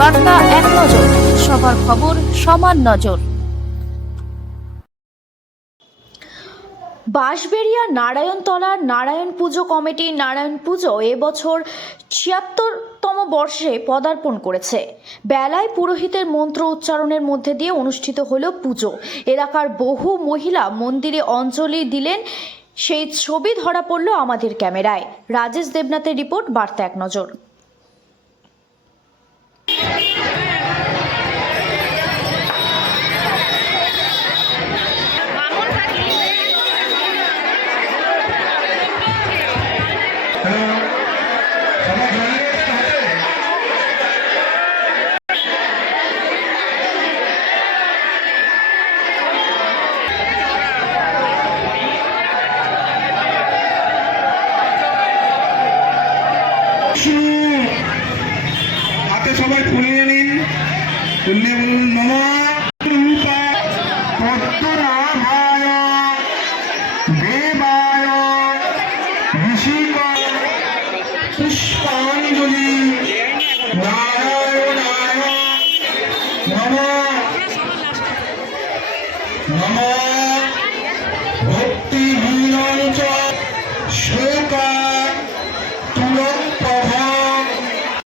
বার্তা এক নজর, সবার খবর সমান নজর। বাঁশবেড়িয়া নারায়ণতলার নারায়ণ পুজো কমিটির নারায়ণ পুজো এবছর ৭৬তম বর্ষে পদার্পণ করেছে। বেলায় পুরোহিতের মন্ত্র উচ্চারণের মধ্যে দিয়ে অনুষ্ঠিত হলো পুজো। এলাকার বহু মহিলা মন্দিরে অঞ্জলি দিলেন, সেই ছবি ধরা পড়ল আমাদের ক্যামেরায়। রাজেশ দেবনাথের রিপোর্ট, বার্তা এক নজর। হাতে সবাই ফুলিয়ে নিন, ফুলিয়ে বলুন নমঃ রূপায় পদ্মনাভায় দেবায় ঋষিকায় পুষ্পাঞ্জলি নারায়ণায় নমঃ নমঃ ভক্তিহীনঞ্চ